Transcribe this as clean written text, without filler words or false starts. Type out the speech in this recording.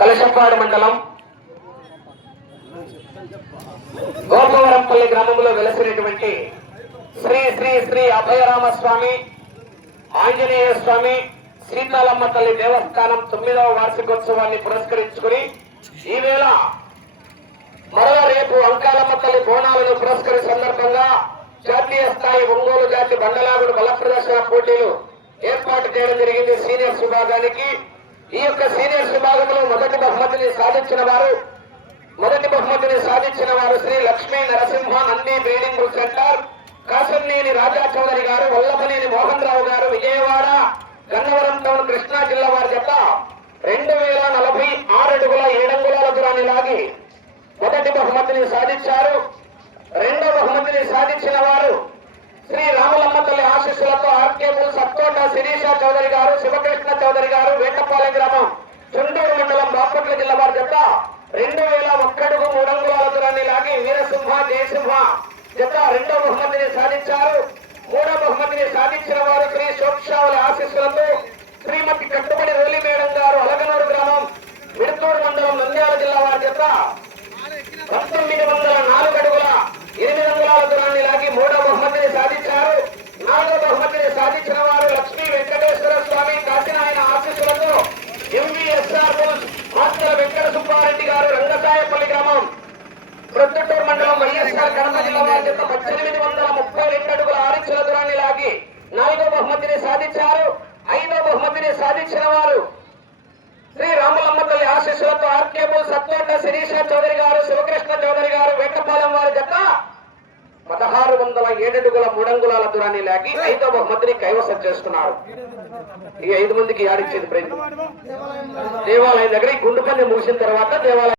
కలశంపాడు మండలం గోపవరంపల్లి గ్రామంలో వెలసినటువంటి శ్రీ శ్రీ శ్రీ అభయరామస్వామి ఆంజనేయ స్వామి సీతాలమ్మ తల్లి దేవస్థానం 9వ వార్షికోత్సవాన్ని పురస్కరించుకుని ఈవేళ మరల రేపు అంకాలమ్మ తల్లి బోనాలను పురస్కరి సందర్భంగా జాతీయ స్థాయి ఒంగోలు జాతి బండలాగుడు బల ప్రదర్శన పోటీలు ఏర్పాటు చేయడం జరిగింది. సీనియర్స్ విభాగానికి ఈ యొక్క సీనియర్స్ విభాగంలో మొదటి బహుమతిని సాధించిన వారు శ్రీ లక్ష్మీ నరసింహ నంది బ్రీడింగ్ సెంటర్ కాసన్నేని రాజా చౌదరి గారు, వల్లభనేని మోహన్ రావు గారు, విజయవాడ గన్నవరం టౌన్ కృష్ణా జిల్లా వారి జత 2046 అడుగుల 7 అంగుళాల దూరాన్ని లాగి మొదటి బహుమతిని సాధించారు. రెండో బహుమతిని సాధించిన వారు శ్రీ రామలమ్మ తల్లి ఆశీస్సులతో ఆర్కేపుల్ సత్తోట శిరీష చౌదరి గారు, శివకృష్ణ చౌదరి గారు, వేటపాలెం గ్రామం చుండూరు మండలం బాపట్ల జిల్లా వారి జత 2001 అడుగు 3 అంగుళాల దూరాన్ని లాగి వీరసింహ జయసింహ జత రెండో బహుమతిని సాధించారు. మూడో బహుమతిని సాధించిన వారు శ్రీ శోక్షావుల ఆశీస్సులతో శ్రీమతి కట్టుబడి రోలి మేడం గారు, అలగనూరు గ్రామం విడుతూరు మండలం నంద్యాల జిల్లా వారి జత 1904 అడుగుల 8 అంగుళాల దూరాన్ని లాగి మూడో బహుమతిని సాధించారు. నాలుగో బహుమతిని సాధించిన వారు లక్ష్మీ వెంకటేశ్వర స్వామి కాశీనాయన ఆశీస్సులతో ఎంవీఎస్ఆర్ మాస్టర్ వెంకట సుబ్బారెడ్డి గారు, రంగసాయపల్లి గ్రామం ప్రొద్దుటూరు మండలం వైఎస్ఆర్ కడప జిల్లా వారి జత 1832 అడుగుల 6 ఇంచుల దూరాన్ని లాగి నాలుగో బహుమతిని సాధించారు. ఐదో బహుమతిని సాధించిన వారు శ్రీ రామలమ్మ తల్లి ఆశీస్సులతో ఆర్కేపుల్ సత్తోట శిరీష చౌదరి గారు, శివకృష్ణ చౌదరి గారు, వేటపాలెం వారి జత 1607 అడుగుల 3 అంగుళాల దూరాన్ని లాగి ఐదో బహుమతిని కైవసం చేసుకున్నారు. ఈ 5 మందికి ఆడిచ్చేది ప్రయత్నం దేవాలయం దగ్గర గుండు పని ముగిసిన తర్వాత దేవాలయం